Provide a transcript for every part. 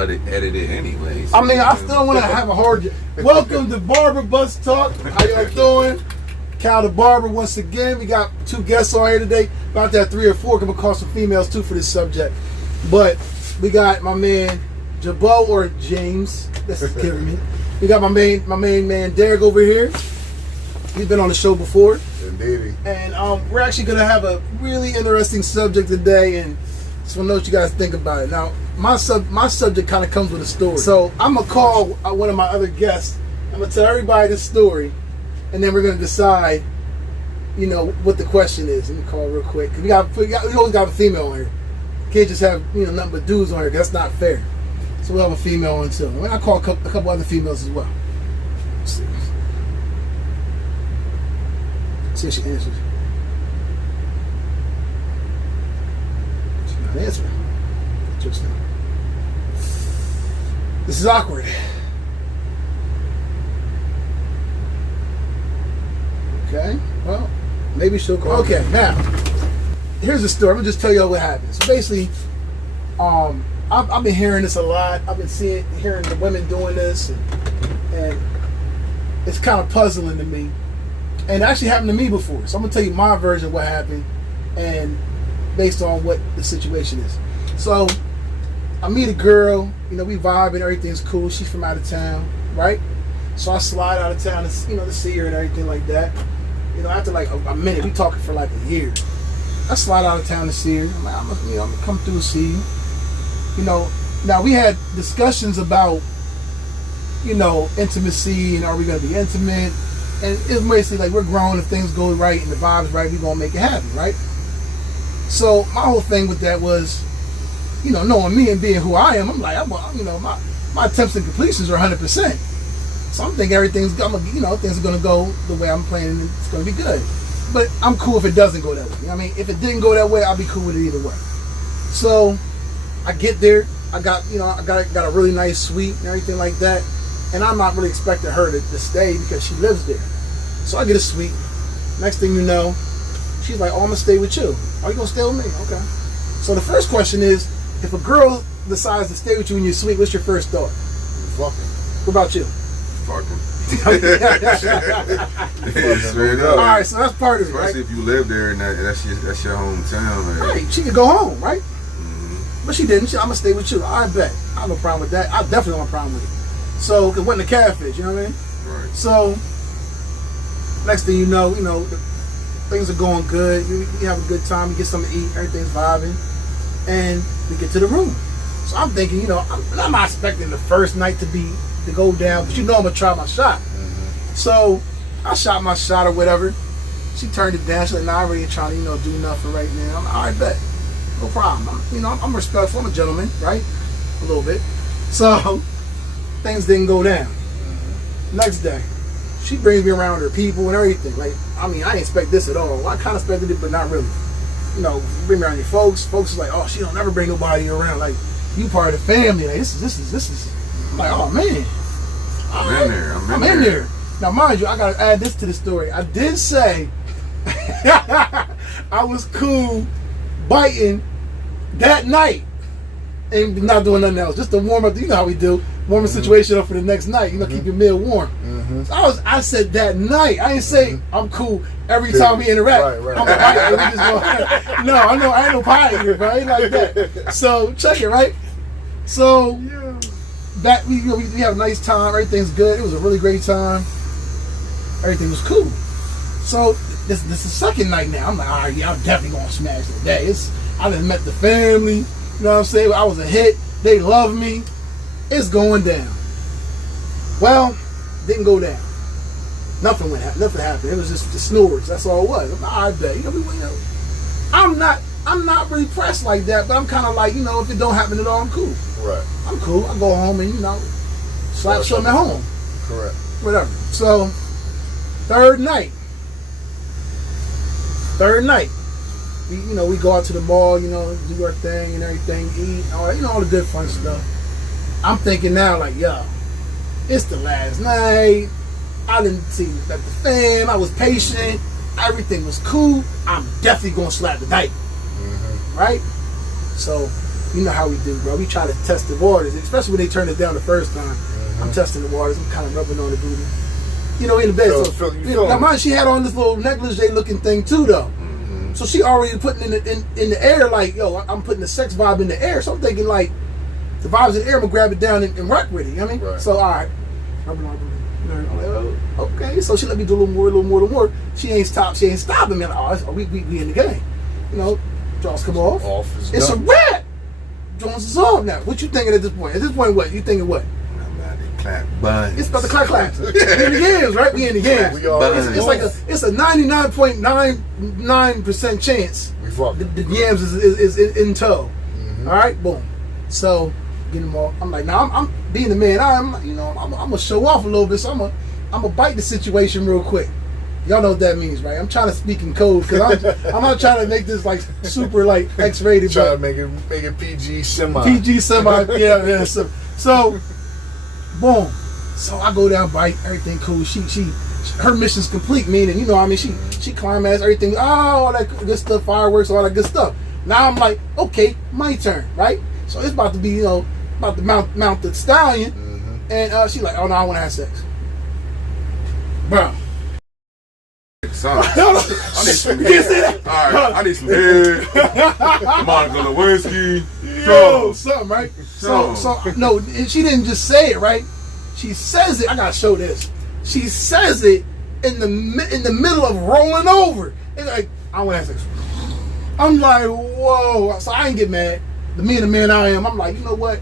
edit it anyway. I mean, I still want to have a hard. Welcome to Barber Bus Talk. How y'all doing? Cal the Barber once again. We got 2 guests on here today. About to have 3 or 4. Gonna call some females too for this subject. But we got my man Jabo or James. That's killing me. We got my main man Derek over here. He's been on the show before. Indeed. And we're actually gonna have a really interesting subject today, and just want to know what you guys think about it. Now, my subject kind of comes with a story. So I'm gonna call one of my other guests. I'm gonna tell everybody this story, and then we're gonna decide, you know, what the question is. Let me call real quick. We always got a female on here. Can't just have nothing but dudes on here. That's not fair. So we'll have a female on too. And I call a couple other females as well. Let's see. See if she answers. She's not answering. Interesting. This is awkward. Okay. Well, maybe she'll call. Okay, now here's the story. I'm gonna just tell y'all what happened. So basically, I've been hearing this a lot. I've been hearing the women doing this, and it's kind of puzzling to me. And it actually happened to me before. So I'm going to tell you my version of what happened and based on what the situation is. So I meet a girl, we vibe and everything's cool. She's from out of town, right? So I slide out of town to see her and everything like that. After like a minute, we talking for like a year. I slide out of town to see her. I'm like, I'm gonna come through and see you. Now we had discussions about, intimacy and are we going to be intimate? And it's basically like we're grown. If things go right and the vibe's right, we're going to make it happen, right? So my whole thing with that was, knowing me and being who I am, I'm like, my attempts and completions are 100%. So I'm thinking things are going to go the way I'm planning and it's going to be good. But I'm cool if it doesn't go that way. I mean, if it didn't go that way, I'll be cool with it either way. So I get there. I got a really nice suite and everything like that. And I'm not really expecting her to stay because she lives there. So I get a suite. Next thing you know, she's like, oh, I'm going to stay with you. Are you going to stay with me? Okay. So the first question is, if a girl decides to stay with you in your suite, what's your first thought? Fucking. What about you? Fucking. Straight up. All right, so that's part of it, Especially if you live there and that's your hometown. Like. Right, she could go home, right? Mm-hmm. But she didn't. I'm going to stay with you. I bet. I have no problem with that. I definitely don't have a problem with it. So it wasn't a catfish, you know what I mean? Right. So next thing you know, things are going good. You have a good time. You get something to eat. Everything's vibing, and we get to the room. So I'm thinking, I'm not expecting the first night to go down, but I'm gonna try my shot. Mm-hmm. So I shot my shot or whatever. She turned it down. She's like, "Nah, I really ain't trying to, do nothing right now." I'm like, all right, bet, no problem. I'm respectful. I'm a gentleman, right? A little bit. So things didn't go down. Mm-hmm. Next day, she brings me around her people and everything. Like, I didn't expect this at all. Well, I kind of expected it, but not really. Bring me around your folks. Folks is like, oh, she don't never bring nobody around. Like, you part of the family. Like, this is. I'm like, oh man. I'm in there. Now, mind you, I gotta add this to the story. I did say I was cool biting that night and not doing nothing else. Just to warm up. You know how we do. Warm the situation up for the next night. Keep your meal warm. Mm-hmm. So I said that night. I didn't say I'm cool every time we interact. Right. I'm like, no, I know I ain't no pie here, bro. I ain't like that. So check it, right? So that we have a nice time. Everything's good. It was a really great time. Everything was cool. So this is the second night now. I'm like, all right, yeah, I'm definitely gonna smash today. I done met the family. You know what I'm saying? I was a hit. They love me. It's going down. Well, didn't go down. Nothing happened. It was just the snores. That's all it was. I'm like, all right, bet. I'm not really pressed like that, but I'm kind of like, if it don't happen at all, I'm cool. Right. I'm cool. I go home and slap something at home. Correct. Whatever. So third night. We go out to the mall, do our thing and everything, eat, all the good fun stuff. I'm thinking now, like, yo, it's the last night. I didn't see the fam. I was patient. Everything was cool. I'm definitely gonna slap the night, right? So you know how we do, bro. We try to test the waters, especially when they turn it down the first time. I'm testing the waters. I'm kind of rubbing on the booty. You know, in the bed. Now, mind she had on this little negligee-looking thing too, though. So she already putting in the air like, yo, I'm putting the sex vibe in the air. So I'm thinking like, the vibes in the air, I'm gonna grab it down and rock with it. You know what I mean? Right. So all right, rubbing on the booty. I'm like, oh, okay. So she let me do a little more. She ain't stopping me. Like, oh, we in the game. You know, jaws come off. It's a wrap. Jones is off now. What you thinking at this point? At this point, what you thinking? What? I'm about to clap buns. It's about to clap. We in the games, right? We in the games. It's like it's a 99.99% chance. The yams is in tow. All right, boom. So get them all. I'm like, I'm being the man. I'm gonna show off a little bit. So I'm gonna bite the situation real quick. Y'all know what that means, right? I'm trying to speak in code because I'm not trying to make this like super like X-rated. Trying to make it PG semi. Yeah. So, boom. So I go down, bite, everything cool. Her mission's complete. Meaning, you know, what I mean, she climax everything. Oh, all that good stuff, fireworks, all that good stuff. Now I'm like, okay, my turn, right? So it's about to be, about to mount the stallion, and she's like, oh no, I want to have sex, bro. Son, I need some head. Alright, I need some head. Monica Lewinsky. Yo, something, right? So no, and she didn't just say it, right? She says it. I gotta show this. She says it in the middle of rolling over. It's like, I want to have sex. I'm like, whoa. So I ain't get mad. The man I am, I'm like, you know what?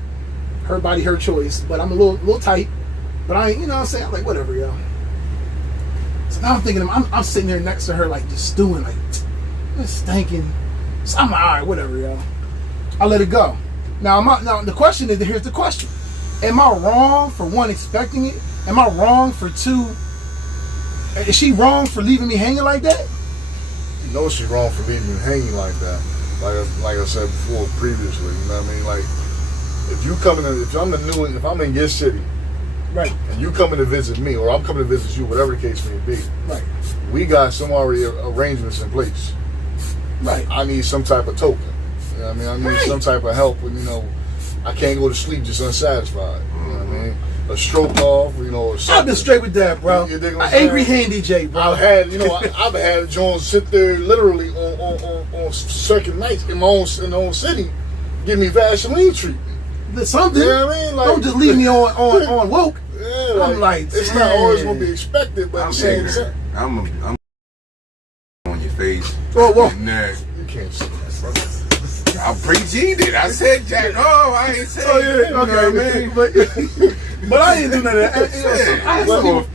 Her body, her choice. But I'm a little tight. But I ain't, you know what I'm saying? I'm like, whatever, yo. So now I'm thinking, I'm sitting there next to her, like, just stewing, like, just stinking. So I'm like, all right, whatever, yo. I let it go. Now the question is, here's the question. Am I wrong for one, expecting it? Am I wrong for two? Is she wrong for leaving me hanging like that? You know she's wrong for leaving you hanging like that. Like I said before, previously, you know what I mean? Like, if I'm in your city, right, and you coming to visit me, or I'm coming to visit you, whatever the case may be, right, we got some already arrangements in place. Right. I need some type of token. You know what I mean? I need some type of help, and I can't go to sleep just unsatisfied. You know what I mean? A stroke off, or something. I've been straight with that, bro. You dig what I'm Angry saying? Handy J, bro. I've had Jones sit there literally on certain nights in my own city, give me Vaseline treatment. Something. You know what I mean? Like, don't just leave me on woke. Yeah, I'm like, it's not always gonna be expected, but I'm on your face. Whoa. Neck. You can't see that. I pre-G'd it. I said jack off. I ain't saying. Oh yeah, okay, man. But I didn't do none of that.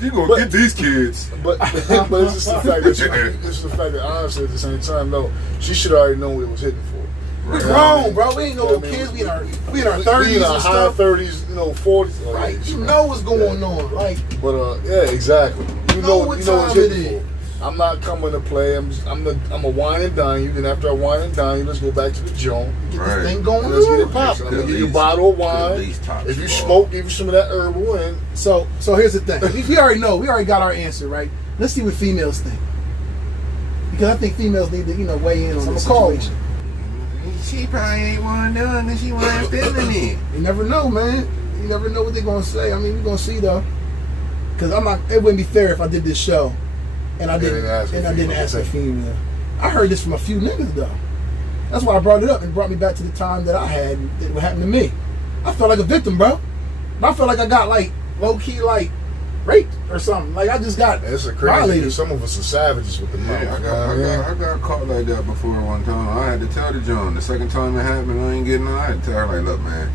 You gonna get these kids? But it's just the fact that honestly, at the same time, though, she should already know what it was hitting for. We're grown, bro. We ain't no little kids. We in our 30s. We in our high 30s, 40s. Right. You know what's going on. Like. But yeah, exactly. You know what it's hitting for. I'm not coming to play. I'm a wine and dine you. Then after I wine and dine you, let's go back to the joint. Get this thing going. Let's get it popping. I'm gonna give you a bottle of wine. If you smoke, give you some of that herbal. And so here's the thing. We already know. We already got our answer, right? Let's see what females think. Because I think females need to, weigh in on the situation. She probably ain't want to do it, and she wasn't feeling it. You never know, man. You never know what they're gonna say. I mean, we're gonna see though. Because it wouldn't be fair if I did this show and I didn't ask a female. I heard this from a few niggas though. That's why I brought it up and brought me back to the time that I had that what happened to me. I felt like a victim, bro. I felt like I got like low key like raped or something. Like I just got it's a crazy. violated. Some of us are savages with the mouth. I got caught like that before one time. I had to tell the John. The second time it happened, I ain't getting on. I had to tell her like, look, man,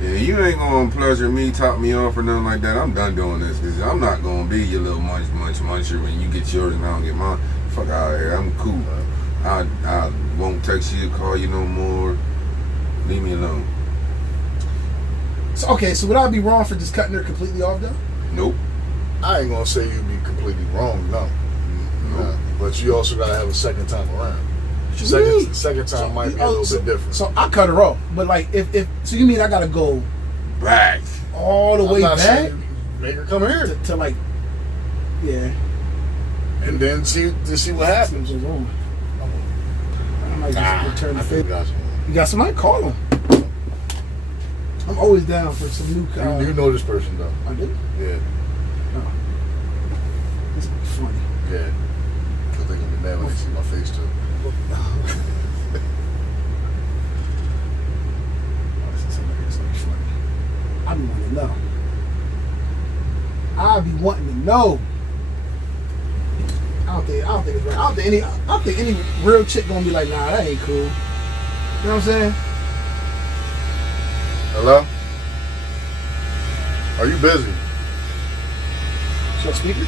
yeah, you ain't gonna pleasure me, top me off or nothing like that. I'm done doing this because I'm not gonna be your little muncher when you get yours and I don't get mine. Fuck out of here. I'm cool. I won't text you, call you no more. Leave me alone. So would I be wrong for just cutting her completely off though? Nope. I ain't gonna say you'd be completely wrong, no. But you also gotta have a second time around. Second time might be a little bit different. So I cut her off, but like if so you mean I gotta go back all the way back? Make her come here to like, yeah, and then see what happens. I might just return the favor. You got somebody? Call him. I'm always down for some new. You know this person though. I do. Yeah. Oh. This is funny. Yeah. Because they're gonna be mad when they see my face too. I be wanting to know. I be wanting to know. I don't think it's right. I don't think any real chick gonna be like, nah, that ain't cool. You know what I'm saying? Hello? Are you busy? So speaker.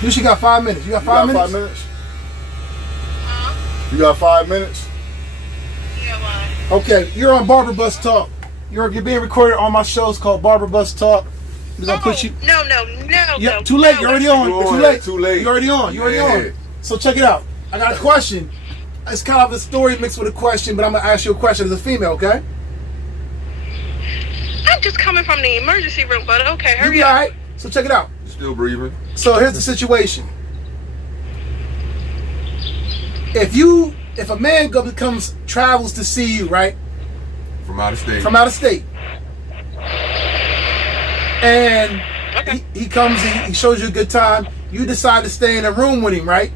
You should got 5 minutes. You got 5 minutes? 5 minutes? You got 5 minutes? Yeah, why? Okay, you're on Barber Bus Talk. You're being recorded on my shows called Barber Bus Talk. We're gonna put you. No. Yep, too late. You're already on. Too late. You're already on. You're already on. So check it out. I got a question. It's kind of a story mixed with a question, but I'm gonna ask you a question as a female, okay? I'm just coming from the emergency room, but okay, You hurry be up. alright. So check it out. You still breathing? So here's the situation. If a man travels to see you, right? From out of state. From out of state. And Okay. he comes and he shows you a good time. You decide to stay in a room with him, right?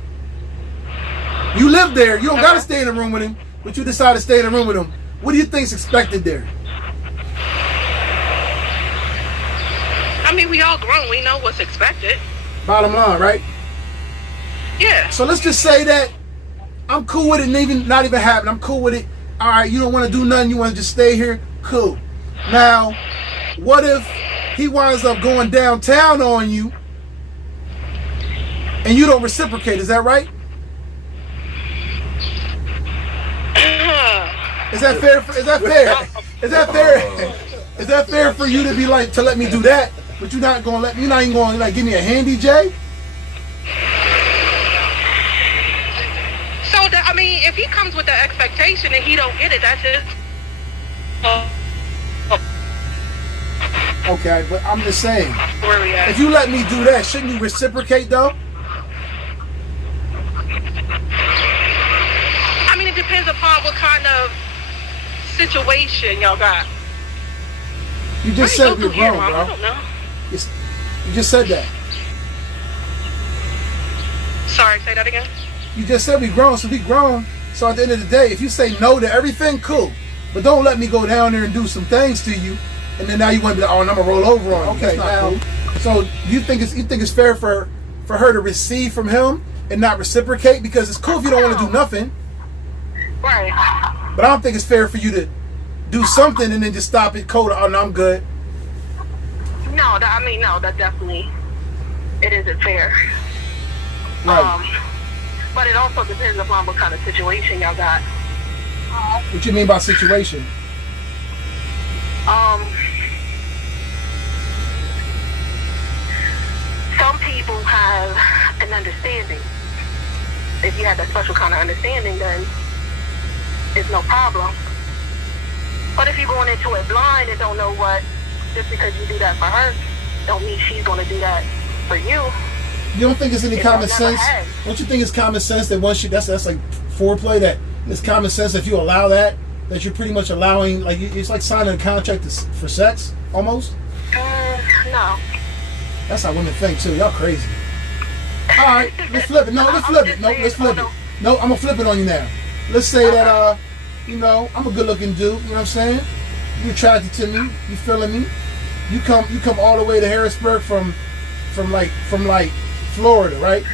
You live there. You don't gotta stay in a room with him, but you decide to stay in a room with him. What do you think's expected there? I mean, we all grown. We know what's expected. Bottom line, right? Yeah. So let's just say that I'm cool with it, and not even having. I'm cool with it. All right, you don't want to do nothing. You want to just stay here. Cool. Now, what if he winds up going downtown on you, and you don't reciprocate? Is that right? Is that fair? Is that fair? Is that fair? Is that fair for you to be like to let me do that? But you're not gonna let me. You're not even gonna like give me a handy J? So, I mean, if he comes with the expectation and he don't get it, that's it. Okay, but I'm just saying. Where we at? If you let me do that, shouldn't you reciprocate though? I mean, it depends upon what kind of situation y'all got. You just Why said you you're go through here, grown, Mom? I bro. don't know. You just said that. Sorry, say that again. You just said we grown, so we grown. So at the end of the day, if you say no to everything, cool. But don't let me go down there and do some things to you, and then now you want to be like, oh, and I'm gonna roll over on you. Okay, now, cool. So you think it's fair for her to receive from him and not reciprocate? Because it's cool if you don't want to do nothing, Right. but I don't think it's fair for you to do something and then just stop it cold. Oh, no, I'm good. No, that definitely, it isn't fair. Right. But it also depends upon what kind of situation y'all got. What you mean by situation? Some people have an understanding. If you have that special kind of understanding, then it's no problem. But if you're going into it blind and don't know what, just because you do that for her, don't mean she's going to do that for you. You don't think it's any common sense? Don't you think it's common sense that once you that's like foreplay, that it's common sense if you allow that you're pretty much allowing, like it's like signing a contract for sex almost? No. That's how women think too. Y'all crazy. All right, let's flip it. No, let's flip it. No, let's flip it. No, I'm gonna flip it on you now. Let's say that I'm a good-looking dude. You know what I'm saying? You attracted to me. You feeling me? You come all the way to Harrisburg from Florida, right?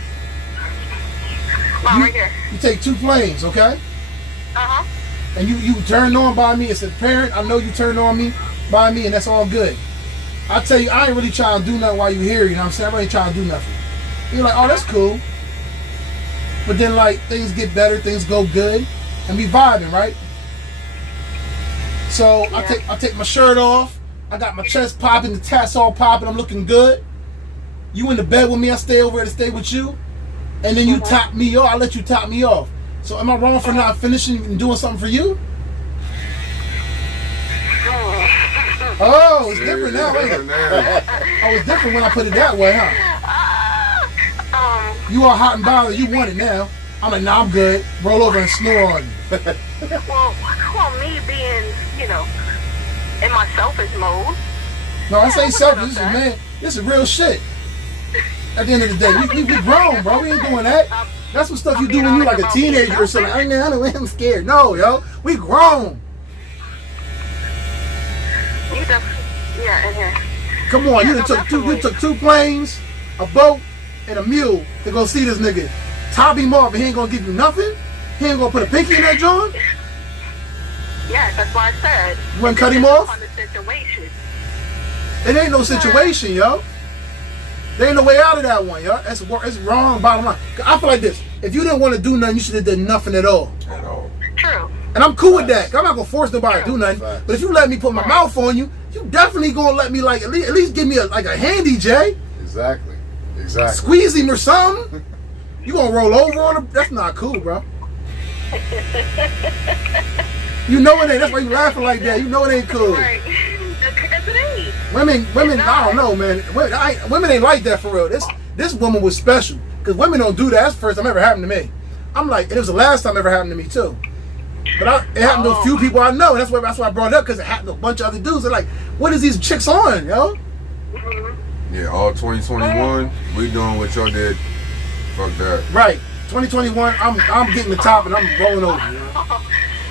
Right here. You take 2 planes, okay? Uh-huh. And you turned on by me as a parent. I know you turned on by me, and that's all good. I tell you, I ain't really trying to do nothing while you here. You know what I'm saying? I ain't trying to do nothing. You're like, oh, that's cool. But then, like, things get better, things go good, and we vibing, right? So Yeah. I take my shirt off. I got my chest popping, the tats all popping. I'm looking good. You in the bed with me. I stay over here to stay with you, and then you top me off. I let you top me off. So am I wrong for not finishing and doing something for you? Oh, it's different now, ain't it? Oh, it's different when I put it that way, huh? You all hot and bothered. You want it now. I'm like, nah, I'm good. Roll over and snore on you. Well, me being, in my selfish mode. No, I say Yeah, selfish. we're This is not man. This is real shit. At the end of the day, we grown, bro. We ain't doing that. That's what stuff you do when you like a teenager or something. I know, I'm scared. No, yo, we grown. You just, yeah, in here. Come on, Yeah, you no, took definitely. 2 planes, a boat, and a mule to go see this nigga. Top him off, and he ain't gonna give you nothing. He ain't gonna put a pinky in that joint. Yes, that's why I said. You wanna cut him off? On the situation. It ain't no situation, yo. There ain't no way out of that one, yo. It's wrong, bottom line. I feel like this. If you didn't want to do nothing, you should have done nothing at all. At all. True. And I'm cool with that. 'Cause I'm not gonna force nobody to do nothing. Facts. But if you let me put my mouth on you, you definitely gonna let me like at least give me a handy, Jay. Exactly. Squeeze him or something. You gonna roll over on him? That's not cool, bro. You know it ain't. That's why you laughing like that. You know it ain't cool. Right. That's it ain't. Women, I don't know, man. Women ain't like that for real. This woman was special because women don't do that. That's the first time ever happened to me. I'm like, and it was the last time ever happened to me too. But it happened to a few people I know, and that's why I brought it up because it happened to a bunch of other dudes. They're like, "What is these chicks on, yo?" Yeah, all 2021, we doing what y'all did. Fuck that. Right, 2021. I'm getting the top and I'm rolling over. You know?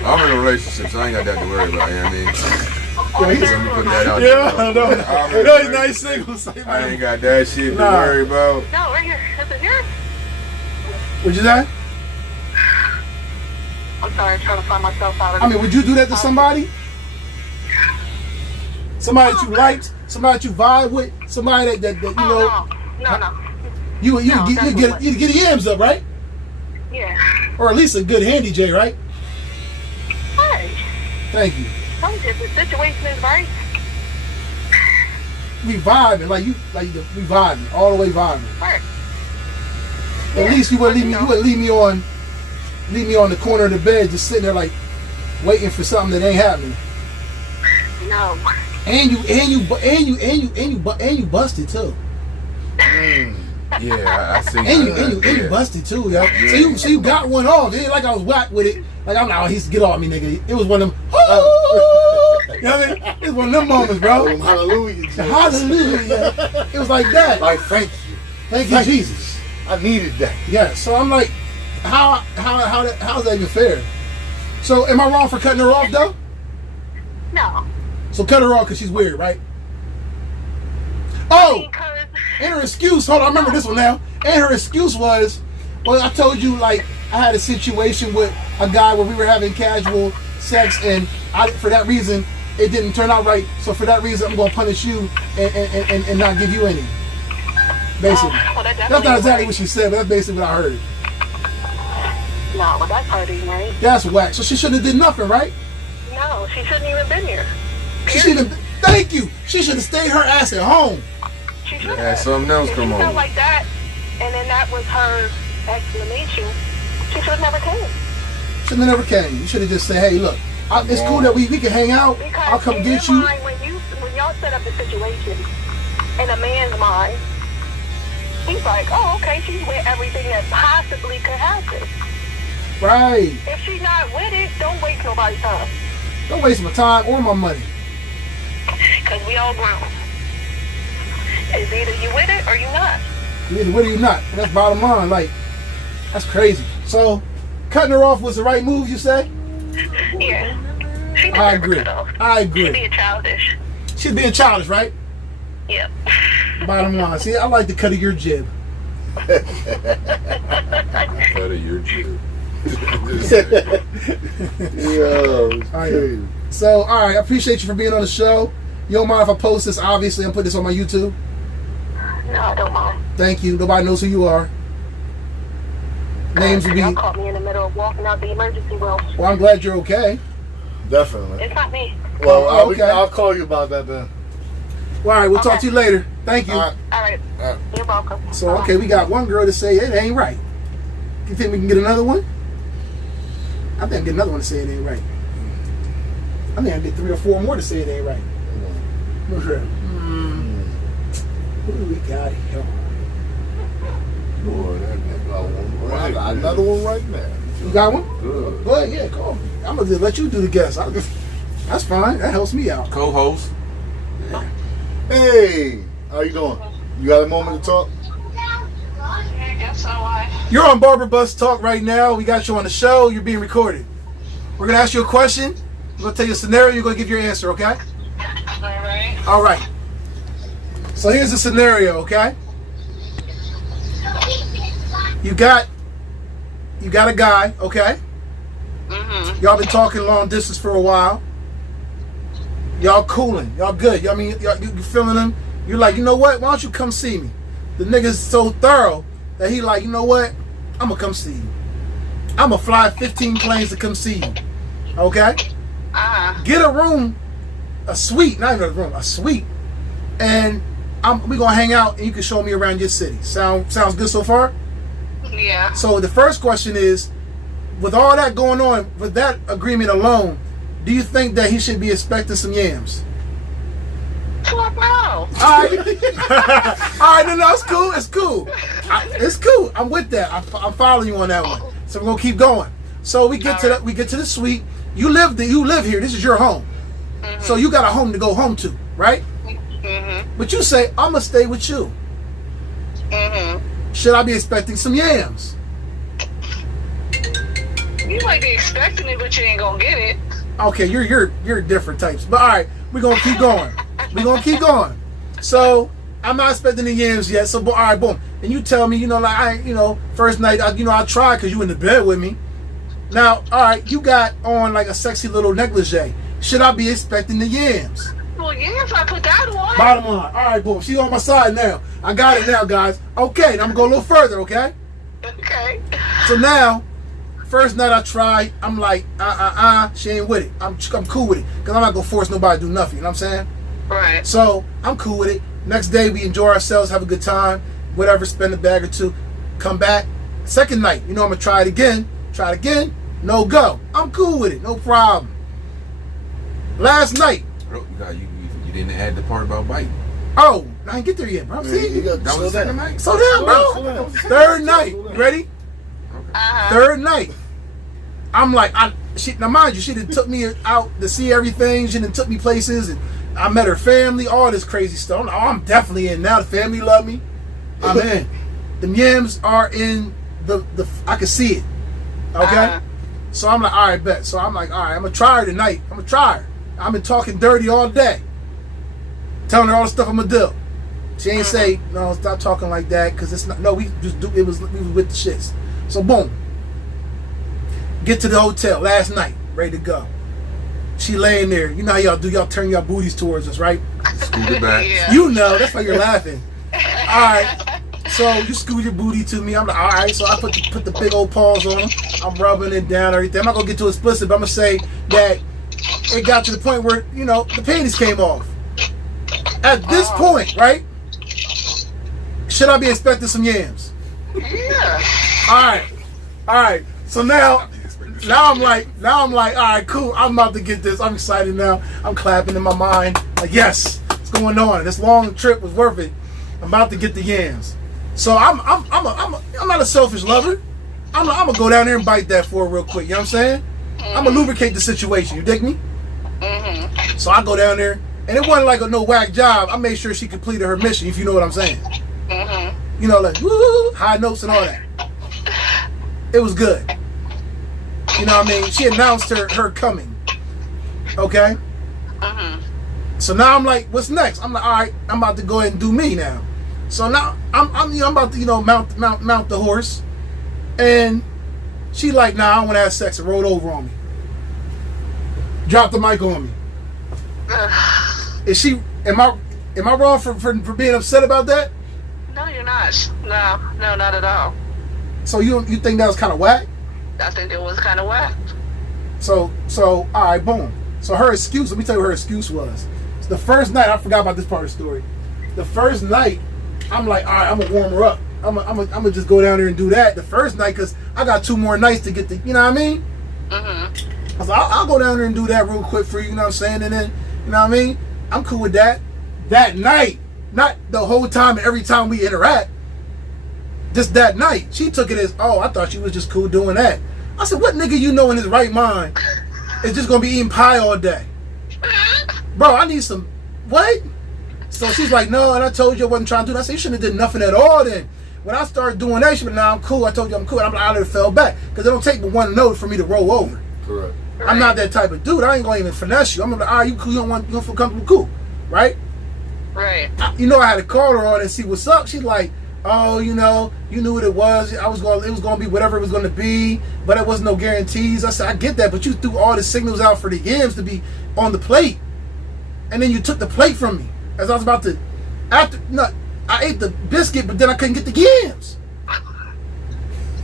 I'm in a relationship, so I ain't got that to worry about. You know what I mean? Yeah, he's, Let me put that out yeah, there. I know. I'm in a No, he's relationship. nice single. Say, I man. ain't got that shit to Nah. worry about. No, right here. That's it here. What'd you say? I'm sorry, I'm trying to find myself out of I mean, would you do that to somebody? Somebody that you liked, somebody that you vibe with, somebody that you know, No. you No, get definitely. you get your yams up, right? Yeah. Or at least a good handy J, right? Hey, Thank you. if the situation is right, We vibing we vibing all the way vibing. right. At least you wouldn't leave me. You wouldn't leave me on the corner of the bed, just sitting there like waiting for something that ain't happening. No. And you busted too. Yeah, I see. And you busted too, yo. So you got one off. It ain't like I was whacked with it. Like I'm not. He's get off me, nigga. It was one of them. You know what I mean? It was one of them moments, bro. Hallelujah. Hallelujah. It was like that. Like, thank you. Thank you, Jesus. I needed that. Yeah. So I'm like, how's that even fair? So am I wrong for cutting her off though? No. So cut her off because she's weird, right? Oh, Because and her excuse. Hold on, I remember this one now. And her excuse was, well, I told you like I had a situation with a guy where we were having casual sex, and for that reason it didn't turn out right. So for that reason, I'm gonna punish you and not give you any. Basically, well, that's not exactly what she said, but that's basically what I heard. No, well, that's hurting, right? That's whack. So she shouldn't have did nothing, right? No, she shouldn't even been here. She should have. Thank you. She should have stayed her ass at home. She should Had something else If come she felt on. like that, and then that was her explanation, she should have never came. Should have never came. You should have just said, "Hey, look, it's cool that we can hang out. Because I'll come in get your you." mind, when y'all set up the situation, in a man's mind, he's like, "Oh, okay, she's with everything that possibly could happen." Right. If she's not with it, don't waste nobody's time. Don't waste my time or my money. Because we all grown. It's either you with it or you not. Either what are you not? And that's bottom line. Like, that's crazy. So, cutting her off was the right move, you say? Yeah. She I deserves agree. a cut-off. I She agree. being childish. She's being childish, right? Yep. Bottom line. See, I like the cut of your jib. Cut of your jib. Yo, All right. So, all right. I appreciate you for being on the show. You don't mind if I post this? Obviously, I'm putting this on my YouTube. No, I don't mind. Thank you. Nobody knows who you are. Names will be. Y'all caught me in the middle of walking out the emergency room. Well, I'm glad you're okay. Definitely. It's not me. Well, Oh, okay. I'll call you about that then. Well, all right. We'll talk to you later. Thank you. All right. All right. You're welcome. So, okay, we got one girl to say it ain't right. You think we can get another one? I think I can get another one to say it ain't right. I think I can get 3 or 4 more to say it ain't right. What's that? Who do we got here? Boy, that got one right. I got another one right now. You got one? Good. Go ahead, yeah, call me. I'm going to just let you do the guess. That's fine. That helps me out. Co-host. Yeah. Hey, how you doing? You got a moment to talk? I guess so. You're on Barber Bus Talk right now. We got you on the show. You're being recorded. We're going to ask you a question. I'm going to tell you a scenario. You're going to give your answer, okay? Alright. All right. So here's the scenario, okay? You got a guy, okay? Mm-hmm. Y'all been talking long distance for a while. Y'all cooling. Y'all good. You feeling him? You're like, you know what? Why don't you come see me? The nigga's so thorough that he like, you know what? I'm going to come see you. I'm going to fly 15 planes to come see you. Okay? Get a room, a suite, not even a room, a suite. And we going to hang out and you can show me around your city. Sounds good so far? Yeah. So the first question is, with all that going on, with that agreement alone, do you think that he should be expecting some yams? Fuck no. All right. All right, no, it's cool. It's cool. It's cool. I'm with that. I'm following you on that one. So we're gonna keep going. So we get to the suite. You live here. This is your home. Mm-hmm. So you got a home to go home to, right? Mm-hmm. But you say, I'm gonna stay with you. Mm-hmm. Should I be expecting some yams? You might be expecting it, but you ain't gonna get it. Okay, you're different types. But all right, we're gonna keep going. We're gonna keep going. So I'm not expecting the yams yet. So all right, boom. And you tell me, first night, I tried because you in the bed with me. Now, all right, you got on like a sexy little negligee. Should I be expecting the yams? Well, yeah, if I put that on. Bottom line. All right, boom. She's on my side now. I got it now, guys. Okay, now I'm gonna go a little further. Okay. Okay. So now, first night I tried, I'm like, she ain't with it. I'm cool with it because I'm not gonna force nobody to do nothing. You know what I'm saying? Right. So I'm cool with it. Next day we enjoy ourselves, have a good time, whatever, spend a bag or two, come back. Second night, I'm gonna try it again, no go. I'm cool with it, no problem. Last night. You didn't add the part about biting. Oh, I ain't get there yet, bro. See? That was the second night? Slow down, bro. Third night. You ready? Uh-huh. Third night. I'm like, now mind you, she done took me out to see everything. She done took me places and I met her family, all this crazy stuff. I'm definitely in now. The family love me. I'm in. The yams are in the I can see it. Okay? Uh-huh. So I'm like, all right, bet. So I'm like, all right, I'm going to try her tonight. I'm going to try her. I've been talking dirty all day. Telling her all the stuff I'm going to do. She ain't say, no, stop talking like that, because it's not, no, we was with the shits. So boom. Get to the hotel last night, ready to go. She laying there. You know how y'all do, y'all turn your booties towards us, right? Scoot it back. Yeah. You know, that's why you're laughing. Alright. So you scoot your booty to me. I'm like, alright, so I put the big old paws on them. I'm rubbing it down, everything. I'm not gonna get too explicit, but I'm gonna say that it got to the point where, the panties came off. At this point, right? Should I be expecting some yams? Yeah. Alright. So now I'm like, all right, cool. I'm about to get this. I'm excited now. I'm clapping in my mind. Like, yes, what's going on? This long trip was worth it. I'm about to get the yams. So I'm not a selfish lover. I'm gonna go down there and bite that for her real quick. You know what I'm saying? I'm gonna lubricate the situation. You dig me? Mm-hmm. So I go down there, and it wasn't like a no whack job. I made sure she completed her mission. If you know what I'm saying? Mm-hmm. Like woo, high notes and all that. It was good. You know what I mean? She announced her coming. Okay? Mm-hmm. So now I'm like, what's next? I'm like, all right, I'm about to go ahead and do me now. So now I'm about to mount the horse, and she like, nah, I don't want to have sex. And rolled over on me. Dropped the mic on me. Is she? Am I wrong for being upset about that? No, you're not. No, not at all. So you think that was kind of whack? I think it was kind of whack. So all right, boom. So her excuse, let me tell you what her excuse was. The first night, I forgot about this part of the story. The first night, I'm like, all right, I'm gonna warm her up. I'm gonna just go down there and do that the first night because I got 2 more nights to get the, you know what I mean? Mm-hmm. I was like, I'll go down there and do that real quick for you, you know what I'm saying? And then, you know what I mean? I'm cool with that. That night, not the whole time and every time we interact. Just that night, she took it as, oh, I thought you was just cool doing that. I said, what nigga you know in his right mind is just gonna be eating pie all day? bro, I need some, what? So she's like, no, and I told you I wasn't trying to do that. I said, you shouldn't have did nothing at all then. When I started doing that, she said, nah, I'm cool. I told you I'm cool. And I fell back. Because it don't take but one note for me to roll over. Correct. I'm not that type of dude. I ain't going to even finesse you. I'm going to be like, all right, you cool. You don't feel comfortable, cool. Right? Right. You know, I had to call her on and see what's up. She's like, oh, you know, you knew what it was. It was going to be whatever it was going to be, but it wasn't no guarantees. I said, I get that, but you threw all the signals out for the yams to be on the plate. And then you took the plate from me. As I was about to, I ate the biscuit, but then I couldn't get the yams.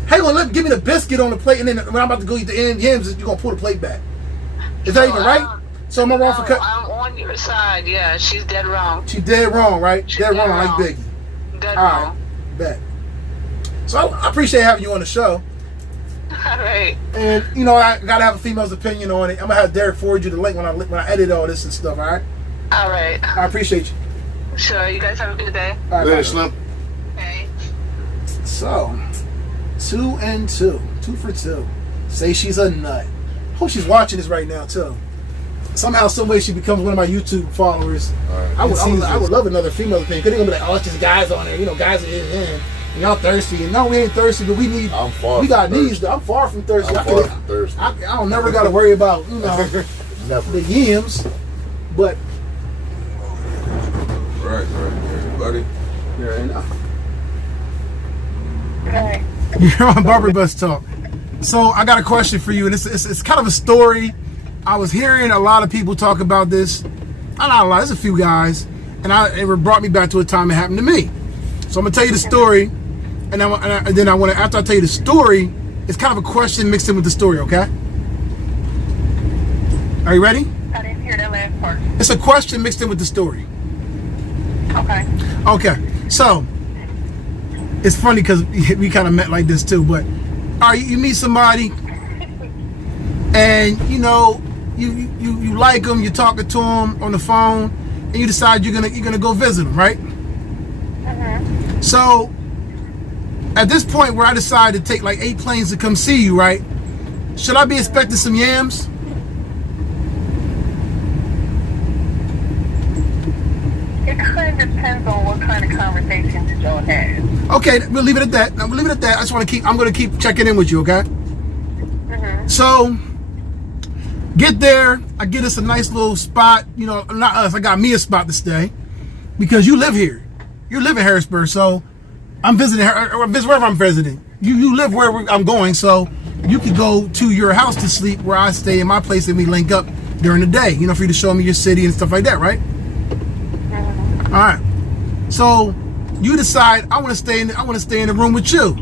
Hey, give me the biscuit on the plate, and then when I'm about to go eat the yams, you're going to pull the plate back. Is that even right? So am I wrong for cutting? I'm on your side, yeah. She's dead wrong. She's dead wrong, right? She's dead wrong, like Biggie. Dead All wrong. right, bet. So I appreciate having you on the show. All right. And, you know, I got to have a female's opinion on it. I'm going to have Derek forward you the link when I edit all this and stuff, all right? All right. I appreciate you. Sure. You guys have a good day. All right, Later, bye. Slim. Okay. So, 2 and 2. 2 for 2. Say she's a nut. Hope she's watching this right now, too. Somehow, some way she becomes one of my YouTube followers. Right. I would love another female opinion. Because they're going to be like, oh, it's just guys on there. You know, guys are in. And y'all thirsty. And no, we ain't thirsty, but we need. We got needs. I'm far from thirsty. I don't never got to worry about, you know, the yams. But. Right, everybody. Okay. You're on Barber Bus Talk. So I got a question for you, and it's kind of a story. I was hearing a lot of people talk about this. Not a lot, there's a few guys, and it brought me back to a time it happened to me. So I'm gonna tell you the story, and then I want to. After I tell you the story, it's kind of a question mixed in with the story. Okay? Are you ready? I didn't hear that last part. It's a question mixed in with the story. Okay. Okay, so it's funny because we kind of met like this too. But you meet somebody, and you know you like them, you're talking to them on the phone, and you decide you're gonna go visit them, right? Mm-hmm. So at this point where I decide to take like 8 planes to come see you, right? Should I be expecting some yams? It kind of depends on what kind of conversations that y'all have. Okay, we'll leave it at that. We'll leave it at that. I just want to I'm gonna keep checking in with you, okay? Mm-hmm. So get there, I get us a nice little spot. You know, not us, I got me a spot to stay because you live here. You live in Harrisburg, so I'm visiting or visit wherever I'm visiting. You live where I'm going, so you could go to your house to sleep where I stay in my place, and we link up during the day. You know, for you to show me your city and stuff like that, right? Mm-hmm. All right. So you decide I want to stay in the room with you.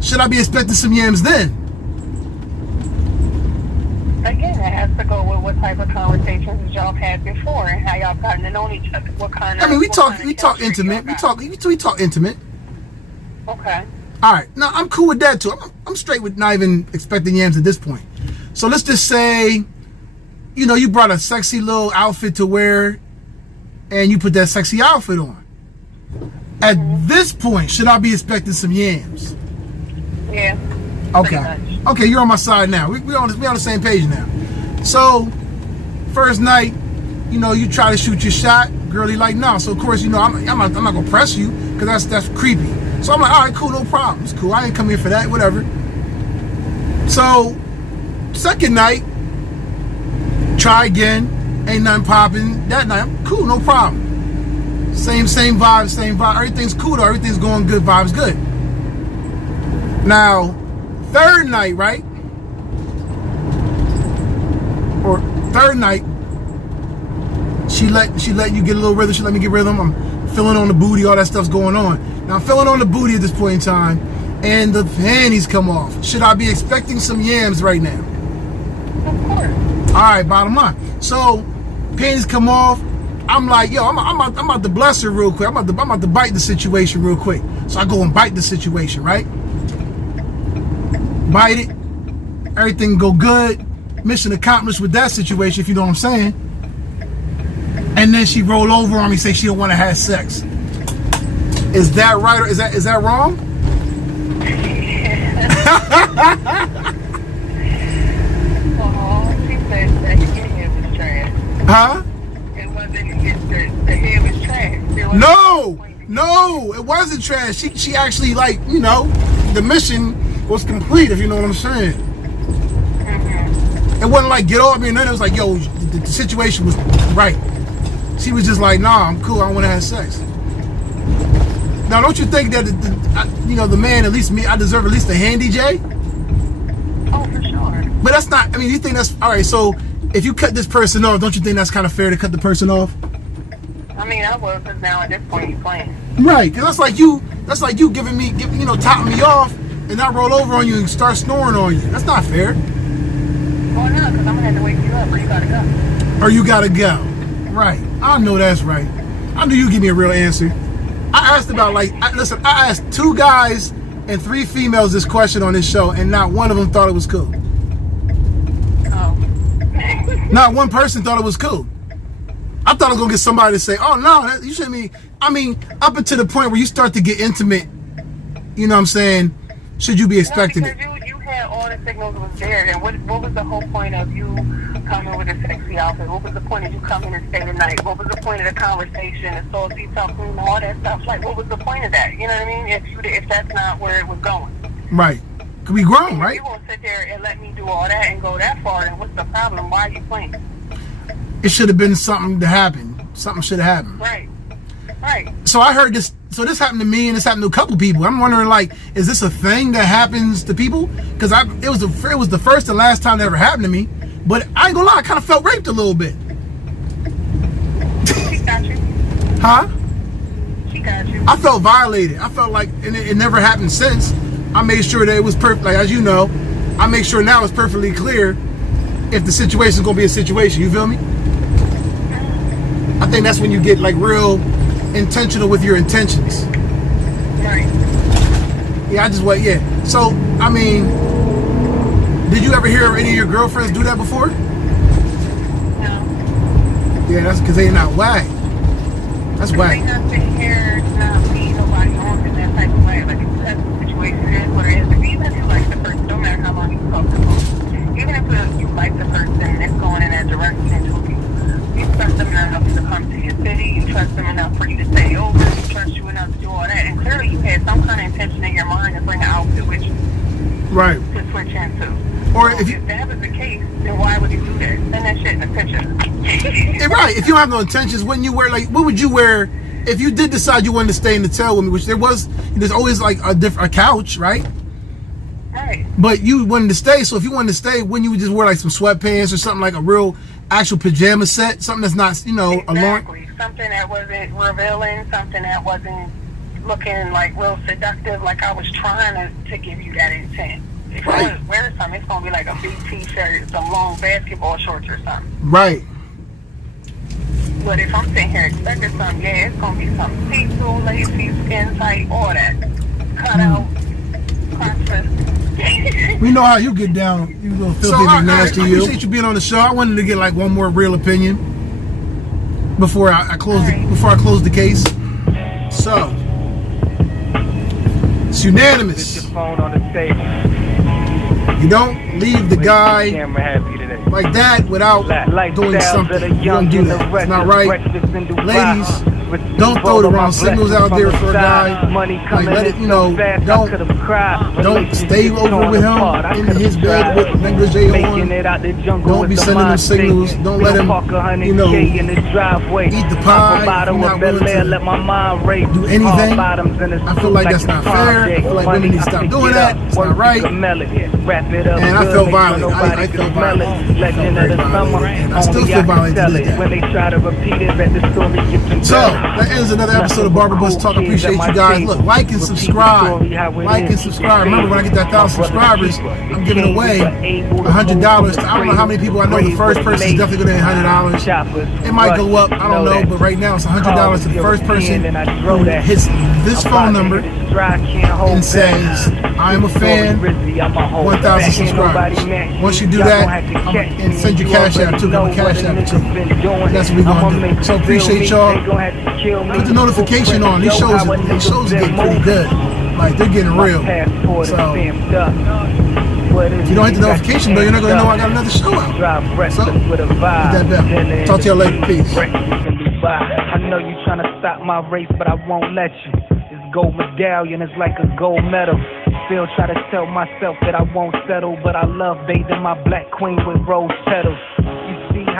Should I be expecting some yams then? Again, it has to go with what type of conversations y'all had before and how y'all gotten to know each other. What kind of? I mean, we talk chemistry intimate. y'all We got. talk intimate. Okay. All right. Now I'm cool with that too. I'm straight with not even expecting yams at this point. So let's just say, you know, you brought a sexy little outfit to wear, and you put that sexy outfit on. At this point, should I be expecting some yams? Yeah. Okay. Okay, you're on my side now. We on the same page now. So, first night, you know, you try to shoot your shot. Girlie like, no. So of course, you know, I'm not gonna press you because that's creepy. So I'm like, all right, cool, no problem. It's cool. I ain't come here for that. Whatever. So, second night, try again. Ain't nothing popping. That night, I'm cool, no problem. Same vibe. Everything's cool though. Everything's going good. Vibes good. Now, third night, right? Or third night, she let you get a little rhythm. She let me get rhythm. I'm feeling on the booty. All that stuff's going on. Now I'm feeling on the booty at this point in time, and the panties come off. Should I be expecting some yams right now? Of course. All right, bottom line. So panties come off. I'm like, yo, I'm about to bless her real quick. I'm about to bite the situation real quick. So I go and bite the situation, right? Bite it. Everything go good. Mission accomplished with that situation, if you know what I'm saying. And then she roll over on me, say she don't want to have sex. Is that right or is that wrong? Well, she said that you was trash. Huh? It the head was trash. No, it wasn't trash. She actually, like, you know, the mission was complete, if you know what I'm saying. It wasn't like get off me and then it was like, yo, the situation was right. She was just like, nah, I'm cool, I don't want to have sex. Now, don't you think that, the man, at least me, I deserve at least a handy J? Oh, for sure. But that's not, I mean, you think that's, all right, so if you cut this person off, don't you think that's kind of fair to cut the person off? I mean, I would, because now at this point you're playing. Right, because that's like you topping me off, and I roll over on you and start snoring on you. That's not fair. Well, no, because I'm going to have to wake you up, or you got to go. Or you got to go. Right. I know that's right. I knew you'd give me a real answer. I asked about, I asked 2 guys and 3 females this question on this show, and not one of them thought it was cool. Oh. Not one person thought it was cool. I thought I was going to get somebody to say, oh, no, you shouldn't be. I mean, up until the point where you start to get intimate, you know what I'm saying, should you be expecting it? Because you had all the signals was there, and what was the whole point of you coming with a sexy outfit? What was the point of you coming and staying the night? What was the point of the conversation, the soul detox room, all that stuff? Like, what was the point of that? You know what I mean? If that's not where it was going. Right. Could be grown, right? If you won't sit there and let me do all that and go that far, then what's the problem? Why are you playing? It should have been something to happen. Something should have happened. Right. So I heard this. So this happened to me, and this happened to a couple people. I'm wondering, is this a thing that happens to people? Because it was the first and last time that ever happened to me. But I ain't gonna lie, I kind of felt raped a little bit. She got you. Huh? She got you. I felt violated. I felt like, and it never happened since. I made sure that it was perfect. Like, as you know, I make sure now it's perfectly clear if the situation is gonna be a situation. You feel me? I think that's when you get real intentional with your intentions. Right. Yeah, So, I mean, did you ever hear any of your girlfriends do that before? No. Yeah, that's because they're not whack. That's whack. They not sitting here not being nobody on in that type of way. Like, that's the situation is what it is. If even if you like the person, no matter how long you talk to them, even if you like the person and it's going in that direction, you trust them enough to come to your city, you trust them enough for you to stay over, you trust you enough to do all that, and clearly you had some kind of intention in your mind to bring an outfit with you. Right. To switch into. Or so if that was the case, then why would you do that? Send that shit in the picture. Right. If you don't have no intentions, wouldn't you wear what would you wear if you did decide you wanted to stay in the hotel with me? Which there's always a couch, right? Right. But you wanted to stay, so if you wanted to stay, wouldn't you just wear some sweatpants or something, like a real actual pajama set, something that's not exactly. Something that wasn't revealing, something that wasn't looking real seductive, like I was trying to give you that intent. If I was wearing something, it's gonna be like a big t-shirt, some long basketball shorts or something. Right. But if I'm sitting here expecting something, it's gonna be something see-through, lacy, skin tight, all that. Cut out, cross. We know how you get down, you little filthy nasty. I appreciate you being on the show. I wanted to get one more real opinion before I close the case. So it's unanimous. Put your phone on the table. You don't leave the guy like that without doing something. You don't do that. It's not right. Ladies, don't throw the wrong signals out there for a guy. Let it, don't stay over with him in his bed with negligee on. Don't be sending him signals. Don't let him, eat the pie. If you're not willing to do anything. I feel like that's not fair. I feel like women need to stop doing that. It's not right. And I felt violated. I felt violated. I felt very violated. And I still feel violated to this day. So, that ends another episode of Barber Bus Talk. I appreciate you guys. Look, like and subscribe. Like and subscribe. Remember, when I get that 1,000 subscribers, I'm giving away $100 to, I don't know how many people. I know the first person is definitely going to get $100. It might go up, I don't know, but right now it's $100 to the first person who hits this phone number and says, I am a fan, 1,000 subscribers. Once you do that, and send your cash app too, I'm a cash app too. That's what we're going to do. So appreciate y'all. Put the notification on. These shows are getting pretty good. They're getting real. So if you don't hit the notification bell, you're not going to know I got another show out. So hit that bell. Talk to y'all later. Peace. by. I know you tryna stop my race, but I won't let you. This gold medallion is like a gold medal. Still try to tell myself that I won't settle, but I love bathing my black queen with rose petals.